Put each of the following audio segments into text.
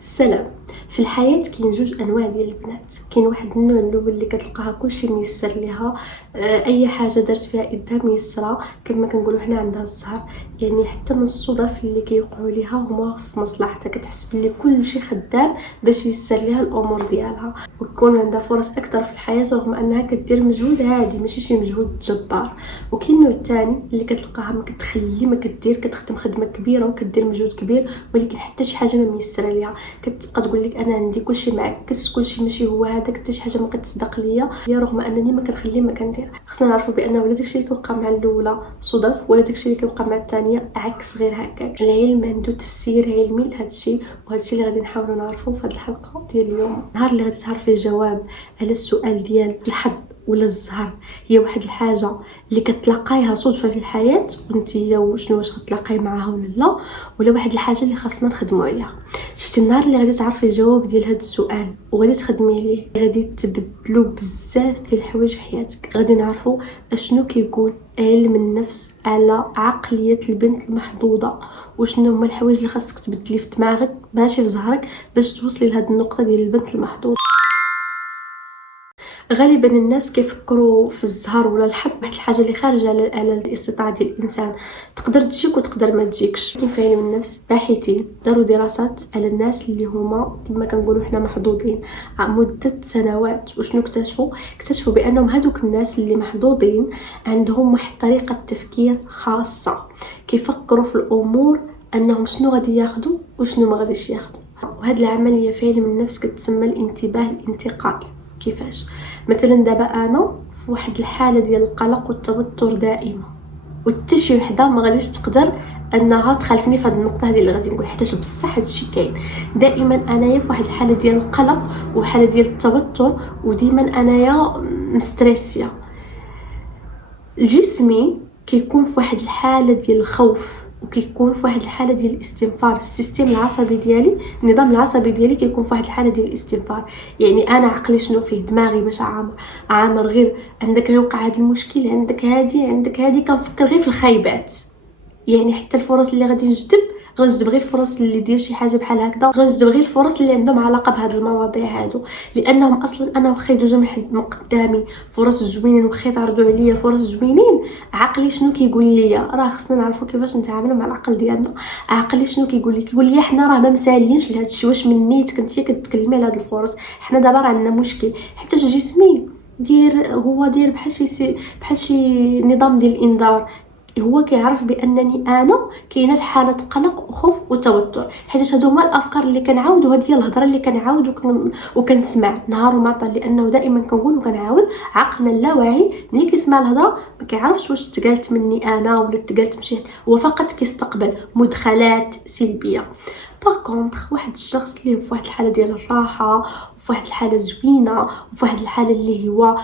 السلام. في الحياه كاين جوج انواع ديال البنات. كاين واحد النوع الاول اللي كتلقاها كلشي ميسر ليها، اي حاجه درت فيها ايدها ميسره، كما كنقولوا حنا عندها الزهر. يعني حتى من الصدف اللي كيوقعوا ليها هما في مصلحتها، كتحس بلي كلشي خدام باش يسر ليها الامور ديالها ويكون عندها فرص اكثر في الحياه، رغم انها كدير مجهود عادي ماشي شي مجهود جبار. وكاين النوع الثاني اللي كتلقاها ما كتخلي ما كدير، كتخدم خدمه كبيره وكدير مجهود كبير ولكن حتى شي حاجه ما ميسره ليها، كتبقى تقول لك انا عندي كلشي معكس، كلشي ماشي هو هذاك، حتى شي حاجه ما كتصدق ليا رغم انني ما كنخلي ما كندير. خصنا نعرفوا بان ولا داكشي اللي كيوقع مع الاولى صدف ولا داكشي اللي كيوقع مع الثانيه عكس غير هكاك. العلم عنده تفسير علمي لهذا الشيء، وهذا الشيء اللي غادي نحاولوا نعرفوه في هذه الحلقه ديال اليوم. النهار اللي غادي تعرفي الجواب على السؤال ديال الحظ ولا الزهر هي واحد الحاجه اللي كتلاقايها صدفه في الحياه وانتي وشنو واش غتلاقاي معاها ولا لا، ولا واحد الحاجه اللي خاصنا نخدموا عليها. شفتي النهار اللي غادي تعرفي الجواب ديال هذا السؤال وغادي تخدمي ليه غادي تبدلوا بزاف ديال الحوايج في حياتك. غادي نعرفوا اشنو كيقول علم النفس على عقليه البنت المحظوظه، وشنو هما الحوايج اللي خاصك تبدلي في دماغك ماشي في ظهرك باش توصلي لهاد النقطه ديال البنت المحظوظه. غالبا الناس كيفكروا في الزهر ولا الحظ واحد الحاجه اللي خارجه على الاستطاعه ديال الانسان، تقدر تجيك وتقدر ما تجيكش. كاين في علم النفس باحثين داروا دراسات على الناس اللي هما كما كنقولوا حنا محظوظين مده سنوات. وشنو اكتشفوا بانهم هذوك الناس اللي محظوظين عندهم واحد طريقه تفكير خاصه، كيفكروا في الامور انهم شنو غادي ياخذوا وشنو ما غاديش ياخذوا. وهذه العمليه في علم النفس كتسمى الانتباه الانتقائي. كيفاش؟ مثلا دابا انا في واحد الحاله ديال القلق والتوتر دائما، وحتى شي وحده ما غاديش تقدر انها تخالفني في هذه النقطه هذه اللي غادي نقول، حيت بصح هذا الشيء كاين. دائما انايا في واحد الحاله ديال القلق وحاله ديال التوتر، وديما انايا مستريسيه. جسمي كيكون في واحد الحاله ديال الخوف وكيكون في واحد الحاله ديال الاستنفار. السيستم العصبي ديالي، النظام العصبي ديالي كيكون في واحد الحاله ديال الاستنفار. يعني انا عقلي شنو فيه، دماغي باش عامر غير عندك غير وقع هذا المشكل، عندك هذه كنفكر غير في الخايبات. يعني حتى الفرص اللي غادي نجذب غير الفرص اللي دير شي حاجه بحال هكذا، غنجذب غير الفرص اللي عندهم علاقه بهذه المواضيع هادو، لانهم اصلا انا واخا يدوزو من قدامي فرص زوينين واخا يتعرضوا عليا فرص زوينين، عقلي شنو كيقول لي؟ راه خصنا نعرفوا كيفاش نتعاملوا مع العقل ديالنا. عقلي شنو كيقول لي؟ كيقول لي حنا راه ما مساليينش لهذا الشيء، واش من نيتك انت كتكلمي على هذه الفرص؟ حنا دابا راه عندنا مشكل، حتى جسمي داير بحال شي نظام ديال الانذار. هو كيعرف بانني انا كاينه في حاله قلق وخوف وتوتر، حيت هادو هما الافكار اللي كنعاود وهذه هي الهضره اللي كنعاود وكنسمع نهار وما لانه دائما كنقول وكنعاود عقلنا اللاواعي ملي كيسمع الهضره ما كيعرفش واش تقالت مني انا ولا تقالت مشي، هو فقط كيستقبل مدخلات سلبيه. باغ كونطخ واحد الشخص اللي في واحد الحاله ديال الراحه وفي واحد الحاله زوينه وفي واحد الحاله اللي هو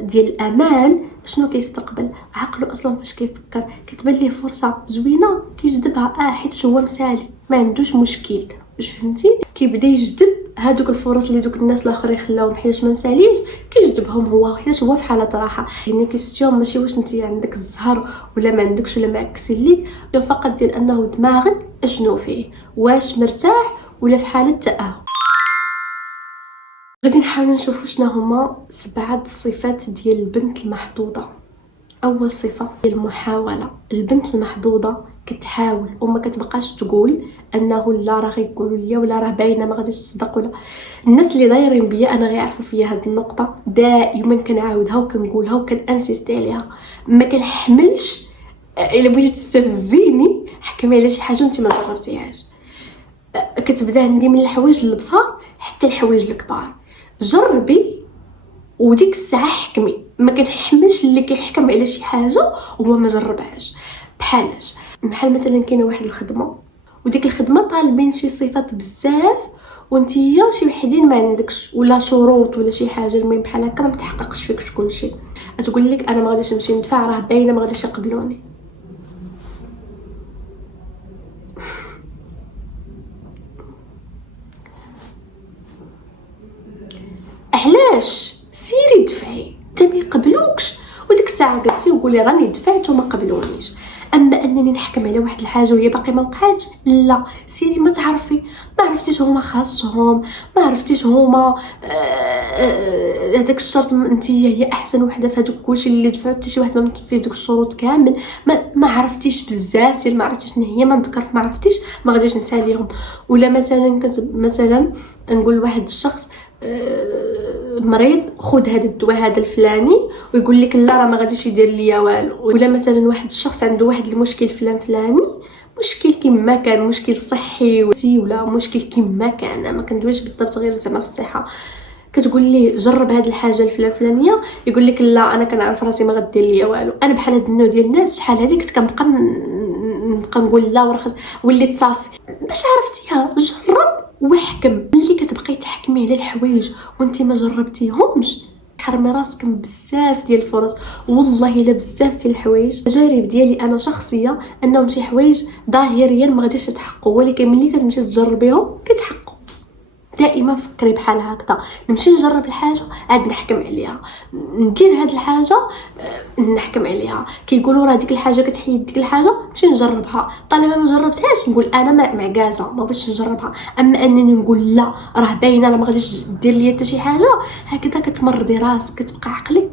ديال الامان، شنو كيستقبل؟ عقله اصلا فاش كيفكر كتبان ليه فرصه زوينه كيجذبها، حيت هو مسالي ما عندوش مشكل. واش فهمتي؟ كيبدا يجذب هادوك الفرص اللي دوك الناس الاخرين خلاوهم حيت ما مساليش، كيجذبهم هو حيت هو في حاله راحه. يعني كيستيوم ماشي واش انت عندك الزهر ولا ما عندكش ولا معكسين ليك، فقط ديال انه دماغك اشنو فيه، واش مرتاح ولا في حاله تاهب. غادي نحاول نشوفوا شنو هما 7 الصفات ديال البنت المحظوظه. اول صفه هي المحاوله. البنت المحظوظه كتحاول وما كتبقاش تقول انه لا راه غيقولوا ليا ولا راه باينه ما غاديش تصدق. ولا الناس اللي دايرين بيا انا غيعرفوا فيا هاد النقطه، دائما كنعاودها وكنقولها وكنانسيستي عليها. ما كنحملش الا بغيتي تستفزيني حكمي على شي حاجه انت ما جربتيهاش. كتبدا عندي من الحوايج البصار حتى الحوايج الكبار، جربي وديك الساعه حكمي. ما كنحملش اللي كيحكم على شي حاجه وهو ما جربهاش. بحال مثلا كاينه واحد الخدمه وديك الخدمه طالبين شي صفات بزاف وانتيا شي وحدين ما عندكش ولا شروط ولا شي حاجه، المهم بحال هكا ما بتحققش فيك كلشي، تقول لك انا ما غاديش نمشي ندفع راه باينه ما غاديش يقبلوني. علاش؟ سيري دفعي حتى ما يقبلوكش وديك الساعه كتسي وقولي راني دفعت وما قبلونيش. اما انني نحكم على واحد الحاجه وهي باقي ما وقعاتش. لا، سيري ما تعرفي، ما عرفتيش هما خاصهم، ما عرفتيش هما هذاك الشرط انت هي احسن وحده في هذوك كلشي اللي دفعوا، حتى شي واحد ما متفي دوك الشروط كامل، ما عرفتيش بزاف ديال ما عرفتيش شنو هي، ما نذكر ما عرفتيش ما غاديش نساليهم. ولا مثلا نقول لواحد الشخص مريض خذ هذا الدواء هذا الفلاني، ويقول لك لا راه ما غاديش يدير ليا والو. ولا مثلا واحد الشخص عنده واحد المشكل فلاني، مشكل كما كان، مشكل صحي ولا مشكل كما كان، ما كندويش بالضبط غير زعما في الصحه، كتقول ليه جرب هذه الحاجه الفلانيه، يقول لك لا انا كنعرف راسي ما غدير ليا والو. انا بحال هاد النوع ديال الناس شحال هذه كنت كنبقى نقول لا ورخص، وليت صافي باش عرفتيها جرب واحكم. ملي كتبقاي تحكمي على الحوايج وانت ما جربتيهمش حرمي راسك بزاف ديال الفرص، والله الا بزاف ديال الحوايج. تجارب ديالي انا شخصيه انهم شي حوايج ظاهريا ما غاديش يتحققوا، ولكن ملي كتمشي تجربيهم كيتحققوا. دائما فكري بحال هكذا، نمشي نجرب الحاجه عاد نحكم عليها، ندير هاد الحاجه نحكم عليها. كيقولوا راه ديك الحاجه كتحيد ديك الحاجه، نمشي نجربها، طالما ما جربتهاش نقول انا معكازه ما بغيتش نجربها. اما انني نقول لا راه باينه راه ما غاديش دير ليا حتى شي حاجه، هكذا كتمرضي راسك، كتبقى عقلك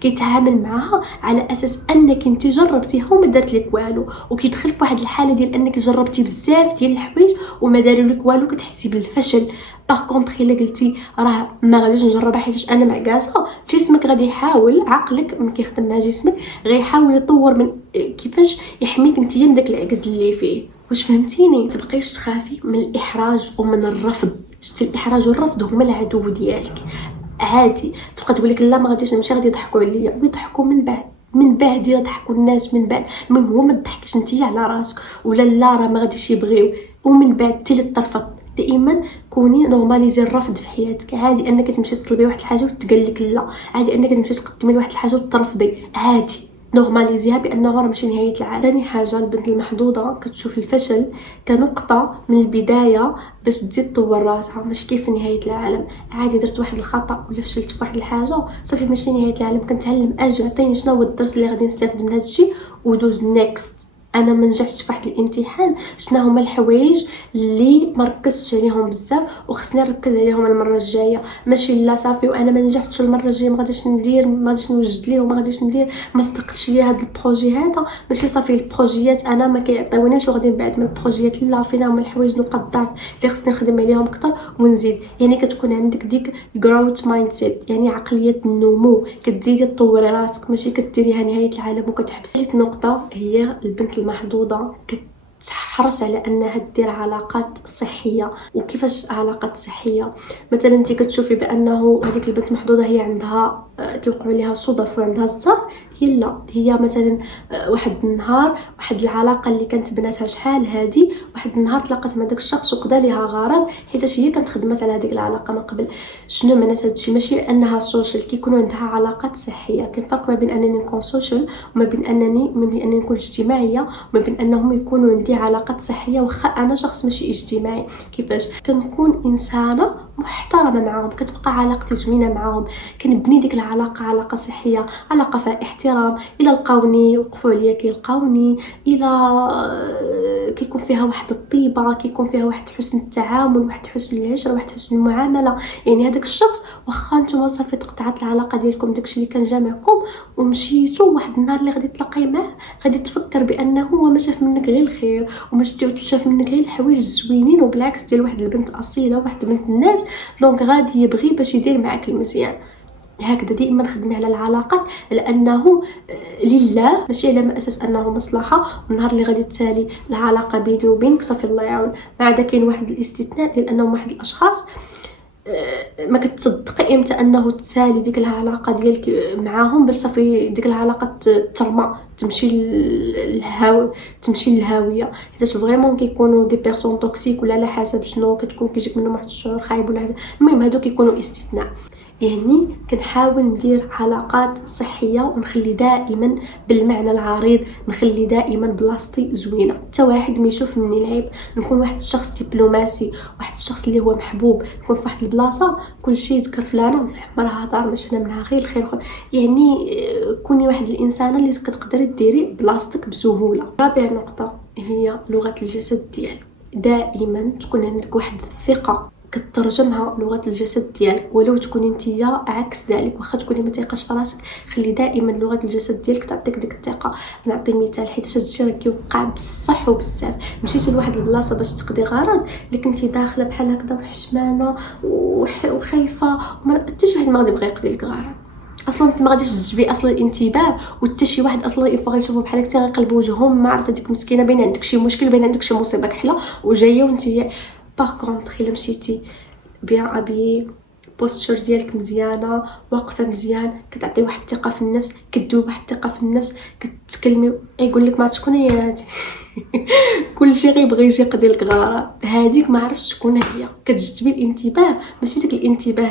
كيتعامل معها على اساس انك انت جربتيها وما دارت لك والو، وكيدخل في واحد الحاله ديال انك جربتي بزاف ديال الحوايج وما داروا لك والو، كتحسي بالفشل. باغ كونطخ الا قلتي راه ما غاديش نجربها حيت انا معكازه، جسمك غادي يحاول، عقلك ملي كيخدم مع جسمك غيحاول يطور من كيفاش يحميك انت من داك العجز اللي فيه. واش فهمتيني؟ ما تبقيش تخافي من الاحراج ومن الرفض. شتي الاحراج والرفض هما العدو ديالك. عادي تبقى تقول لك لا ما غاديش نمشي، غادي يضحكوا عليا، ويضحكوا من بعد يضحكوا الناس من بعد. المهم هو ما تضحكش انت على راسك، ولا لا راه ما غاديش يبغيو، ومن بعد تي اللي ترفض. دائما كوني نورماليزي الرفض في حياتك. عادي انك تمشي تطلبي واحد الحاجه وتقال لك لا، عادي انك تمشي تقدمي لواحد الحاجه وترفضي، عادي نورماليزيها بانه راه ماشي نهايه العالم. ثاني حاجه البنت المحظوظه كتشوف الفشل كنقطه من البدايه باش تزيد تطور راسها، ماشي كيف نهايه العالم. عادي درت واحد الخطا ولا فشلت في واحد الحاجه صافي ماشي نهايه العالم، كنتعلم اجي عطيني شنو هو الدرس اللي غادي نستافد من هذا الشيء ودوز نيكست. انا ما نجحتش في واحد الامتحان، شنو هما الحوايج اللي ما ركزتش عليهم بزاف وخصني نركز عليهم المره الجايه، ماشي لا صافي وانا ما نجحتش المره الجايه ما غاديش ندير، ما غاديش نوجد ليه وما غاديش ندير، ما صدقتش ليا هذا البروجي هذا. ماشي صافي البروجيات انا ما كيعطيونيش وغادي نبعد من البروجيات. لا، فينا هما الحوايج نقاط الضعف اللي خصني نخدم عليهم اكثر ونزيد. يعني كتكون عندك ديك جروث مايند سيت، يعني عقليه النمو، كتزيدي تطوري راسك، ماشي كديريها نهايه العالم وكتحبسي. ثالث نقطه هي البنت المحظوظه تحرص على انها دير علاقات صحيه. وكيفاش علاقات صحيه؟ مثلا انت كتشوفي بانه هذيك البنت محظوظه هي عندها كيوقعوا ليها صدف وعندها الزهر، هي مثلا واحد النهار واحد العلاقه اللي كانت بناتها شحال هادي، واحد النهار تلاقات مع داك الشخص وقضى ليها غرض حيت هي كانت خدمت على هذيك العلاقه من قبل. شنو معنى هذا الشيء؟ ماشي انها سوشيال، كيكونوا عندها علاقات صحيه. كاين فرق ما بين انني نكون سوشيال وما بين انني نكون اجتماعيه، وما بين انهم يكونوا عندي علاقات صحيه واخا انا شخص ماشي اجتماعي. كيفاش كنكون انسانه محترمه معاهم، كتبقى علاقتي زوينه معاهم، كنبني ديك العلاقه علاقه صحيه، علاقه فيها احترام. الى لقاوني يوقفوا عليا كيلقاوني، الى كيكون فيها واحد الطيبه، كيكون فيها واحد حسن التعامل، واحد حسن العشره، واحد حسن المعامله. يعني هذاك الشخص واخا نتوما صافي تقطعت العلاقه ديالكم، داكشي اللي كان جامعكم ومشيتوا، واحد النهار اللي غادي تلاقاي معاه غادي تفكر بانه هو ما شاف منك غير الخير وما شاف منك غير الحوايج الزوينين، وبالعكس ديال واحد البنت اصيله واحد بنت الناس، دونك غادي يبغي باش يدير معاك المزيان. هكذا دائما خدمي على العلاقات لانه لله، ماشي على اساس انه مصلحه. والنهار اللي غادي تسالي العلاقه بيني وبينك صافي الله يعاون. ما عدا كاين واحد الاستثناء ديال انهم واحد الاشخاص ما كتصدقي امتى انه تسالي ديك العلاقه ديالك معاهم باش صافي ديك العلاقه ترمى تمشي للهاويه. حيت فريمون كيكونوا دي بيرسون توكسيك ولا على حسب شنو كتكون كيجيك منهم واحد الشعور خايب ولا حاجه. المهم هادو كيكونوا استثناء. يعني كنحاول ندير علاقات صحيه ونخلي دائما بالمعنى العريض، نخلي دائما بلاصتي زوينه، حتى واحد ما يشوف مني العيب. نكون واحد الشخص دبلوماسي، واحد الشخص اللي هو محبوب، نكون في واحد البلاصه كلشي يذكر فلانه مرها دار ما شفنا منها غير الخير. يعني كوني واحد الانسانه اللي كتقدري ديري بلاصتك بسهوله. رابع نقطه هي لغه الجسد ديالك. دائما تكون عندك واحد الثقه كترجمها لغه الجسد ديالك، ولو تكوني نتيا عكس ذلك، واخا تكوني ما تيقاش في راسك، خلي دائما لغه الجسد ديالك تعطيك ديك الثقه. نعطي مثال حيت هذا الشيء راه كيوقع بصح وبزاف. مشيتي لواحد البلاصه باش تقضي غرض، اللي كنتي داخله بحال هكذا وحشمانه وخايفه، حتى شي واحد ما غادي يبغي يقضي لك غرض اصلا، انت ما غاديش تجبي اصلا الانتباه، وحتى شي واحد اصلا يبغى يشوفوا بحال هكا غيقلب وجههم، ما عرفت هذيك مسكينه باين عندك شي مشكل، باين عندك شي مصيبه كحله وجايه وانت. باغ كونطخ الا مشيتي بيان ابي، بوستشر ديالك مزيانه، واقفه مزيان، كتعطي واحد الثقه في النفس، كدوب واحد الثقه في النفس، كتكلمي يقول لك ما شكون هي هذه كلشي غيبغي يجي يقضي لك غرض، هذيك ما عرفتش شكون هي. كتجذبي الانتباه، ماشي داك الانتباه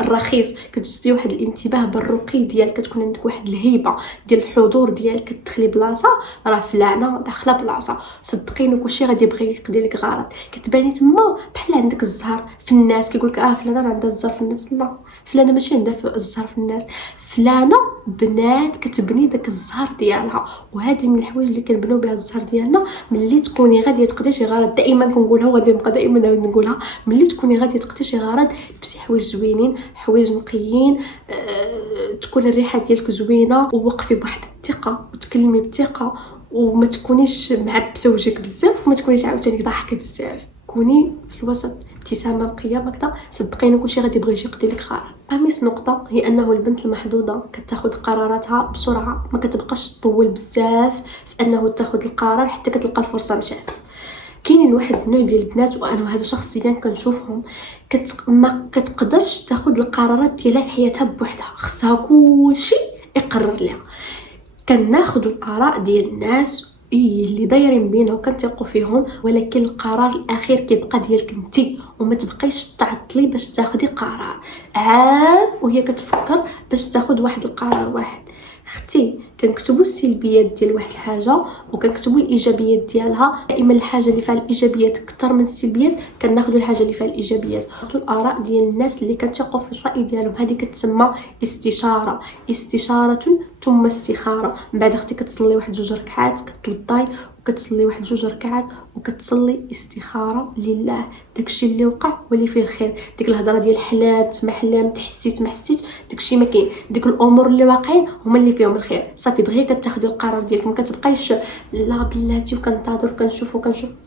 الرخيص، كتجذبي واحد الانتباه بالرقي ديالك، كتكون عندك واحد الهيبه ديال الحضور ديالك. كتدخلي بلاصه راه فلانه داخله بلاصه، صدقيني كلشي غادي يبغي يقضي لك غرض. كتباني تما بحال عندك الزهر في الناس، كيقول لك فلانه عندها الزهر في الناس. لا، فلانه ماشي عندها الزهر في الناس، فلانه بنات كتبني داك الزهر ديالها. وهذه من الحوايج اللي كنبنيو بها الزهر ديالنا. ملي تكوني غاديه تقضي شي غرض، دائما كنقولها وغادي نبقى دائما نقولها، ملي تكوني غاديه تقضي شي غرض بشي حوايج زوينين، حوايج نقيين، تكون الريحه ديالك زوينه، ووقفي بواحد الثقه وتكلمي بثقه، وما تكونيش معبسه وجهك بزاف، وما تكونيش عاوتاني ضاحكه بزاف، كوني في الوسط، ابتسامه نقيه هكذا، صدقيني كلشي غادي يبغي يجي يقضي لك غرض. خامس نقطه هي انه البنت المحظوظه كتاخذ قراراتها بسرعه، ما كتبقاش تطول بزاف في انه تاخذ القرار حتى كتلقى الفرصه مشات. كاينين واحد النوع ديال البنات، وانا هذا شخصيا كنشوفهم، ما كتقدرش تاخذ القرارات ديالها في حياتها بوحدها، خصها كلشي يقرر لها. كناخذوا الاراء ديال الناس اللي دايرين بينا وكنثقوا فيهم، ولكن القرار الاخير كيبقى ديالك انت، وما تبقيش تعطلي باش تاخدي قرار عام وهي كتفكر باش تاخد واحد القرار واحد. اختي كنكتبوا السلبيات ديال واحد الحاجه وكنكتبوا الايجابيات ديالها. دائما الحاجه اللي فيها الايجابيات اكثر من السلبيات كناخذوا الحاجه اللي فيها الايجابيات. ناخذوا الاراء ديال الناس اللي كنثقوا في الراي ديالهم، هذه كتسمى استشاره. ثم استخاره. من بعد اختي كتصلي واحد 2 ركعات، كتوضاي وكتصلي واحد 2 ركعات وكتصلي استخاره لله. داكشي اللي وقع واللي فيه الخير، ديك الهضره ديال حلمت ما حلمت، حسيت ما حسيت، داكشي ما كاين. ديك الامور اللي واقعين هما اللي فيهم الخير، صافي دغيا كتاخذوا القرار ديالك. ما كتبقايش لا بلاتي وكنتظر كنشوف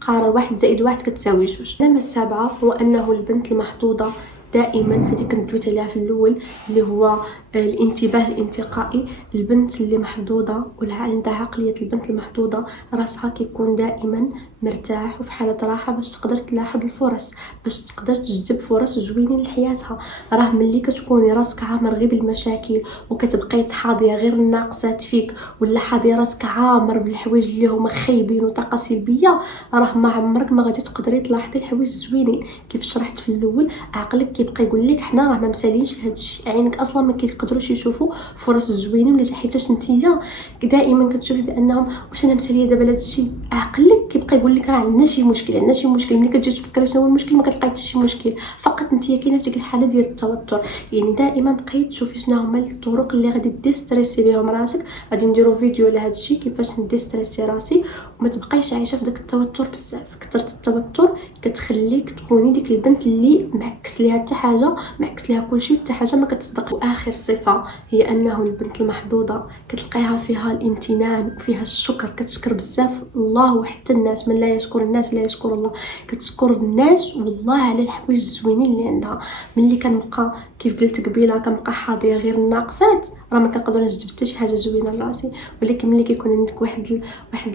قرار 1 زائد 1 كتساوي 2. العلامه السابعه هو انه البنت المحظوظه دائما، هذه كنت دويت عليها في الاول، اللي هو الانتباه الانتقائي. البنت اللي محظوظه ولا عندها عقليه البنت المحظوظه، راسها كيكون دائما مرتاح وفي حاله راحه باش تقدر تلاحظ الفرص، باش تقدر تجذب فرص زوينين لحياتها. راه ملي كتكوني راسك عامر غير بالمشاكل وكتبقاي حاضيه غير الناقصات فيك، ولا حاضيه راسك عامر بالحوايج اللي هما خايبين وطاقه سلبيه، راه ما عمرك ما غادي تقدري تلاحظي الحوايج الزوينين. كيف شرحت في الاول، عقلك كيبقى يقول لك حنا راه ما مسالينش لهذا الشيء، عينك اصلا ما كيقدروش يشوفوا فرص زوينين، ولا حيتاش نتيا دائما كتشوفي بانهم واش انا مساليه دابا لهذا الشيء. عقلك كيبقى يقول لك راه عندنا شي مشكل، عندنا شي مشكل. ملي كتجي تفكري شنو هو المشكل ما كتلقاي حتى شي مشكل، فقط نتيا كاينه في ديك الحاله ديال التوتر. يعني دائما بقيت تشوفي شنو هما الطرق اللي غادي ديستريسي بهم راسك. غادي نديرو فيديو على هذا الشيء، كيفاش نديستريسي راسي وما تبقايش عايشه في داك التوتر بزاف. كثره التوتر كتخليك تكوني ديك البنت اللي معكس ليها حتى حاجه، معكس ليها كلشي، حتى حاجه ما كتصدق. واخر صفه هي انه البنت المحظوظه كتلقايها فيها الامتنان وفيها الشكر، كتشكر بزاف الله، وحتى الناس من لا يشكر الناس لا يشكر الله. كتشكر الناس والله على الحوايج الزوينين اللي عندها. ملي كنبقى كيف قلت قبيله كنبقى حاضيه غير الناقصات، راه ما كنقدرش نجبد حتى شي حاجه زوينه لراسي، ولكن ملي كيكون عندك واحد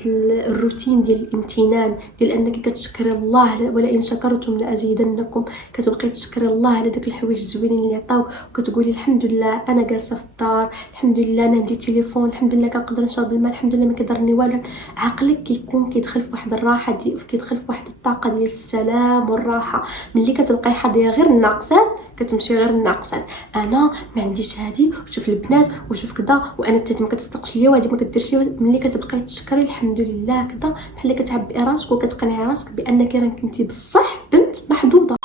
الروتين ديال الامتنان، ديال انك كتشكري الله، ولئن شكرتم لازيدنكم، كتبقاي تشكري الله على داك الحوايج الزوينين اللي عطاوك، وكتقولي الحمد لله انا جالسه في الدار، الحمد لله انا عندي تليفون، الحمد لله كنقدر نشرب الماء، الحمد لله ما كيضرني والو. عقلك كيكون كيدخل في واحد الراحه كيدخل في واحد الطاقه ديال السلام والراحه. ملي كتبقاي حاضيه غير الناقصات كتمشي غير الناقصات، انا ما عنديش هادي، وشوف البنات وشوف كذا، وانا حتى ما كتصدقش ليا وهادي ما كديرش ليا. ملي كتبقاي تشكري الحمد لله كذا، بحال كتعبئي راسك وكتقنعي راسك بانك راه كنتي بصح بنت محظوظه.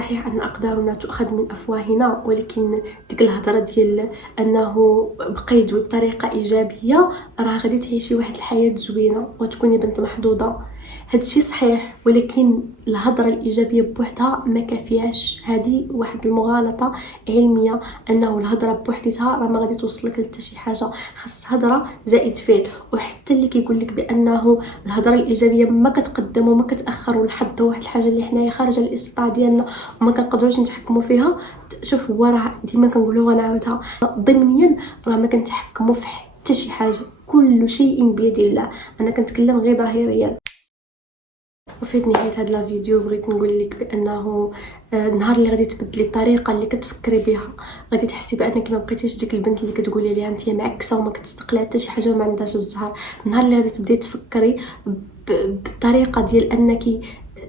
صحيح ان اقدارنا تؤخذ من افواهنا، ولكن ديك الهضره ديال انه بقيت بطريقه ايجابيه راه غادي تعيشي واحد الحياه زوينه وتكوني بنت محظوظه. هادشي صحيح، ولكن الهضره الايجابيه بوحدها ما كافياش. هذه واحد المغالطه علميه، انه الهضره بوحدها راه ما غادي توصلك لحتى شي حاجه، خاص هضره زائد فعل. وحتى اللي كيقول لك بانه الهضره الايجابيه ما كتقدم وما كتاخر، والحظ هو واحد الحاجه اللي حنايا خارجه الاستطاعه ديالنا وما كنقدروش نتحكموا فيها. شوف، هو راه ديما كنقولوا ونعاودها، ضمنيا راه ما كنتحكموا في حتى شي حاجه، كل شيء بيد الله. انا كنتكلم غير ظاهريا. وفي نهايه هذا الفيديو بغيت نقول لك بانه النهار اللي غادي تبدلي الطريقه اللي كتفكري بها، غادي تحسي بانك ما بقيتيش ديك البنت اللي كتقولي ليها انت معكسه وما كتستقلي حتى شي حاجه وما عندهاش الزهر. النهار اللي غادي تبداي تفكري بالطريقه ديال انك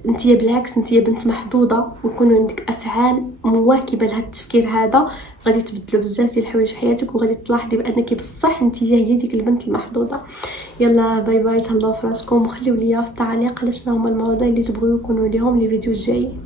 انت بالعكس انت بنت محظوظه، ويكون عندك افعال مواكبه لهذا التفكير هذا، غادي تبدلوا بزاف ديال الحوايج في حياتك، وغادي تلاحظي بانك بصح انت هي ديك البنت المحظوظه. يلا باي باي، تهلاو في راسكم، وخليو ليا في التعليق على شنو هما المواضيع اللي تبغيو يكونوا ليهم لي فيديو الجايين.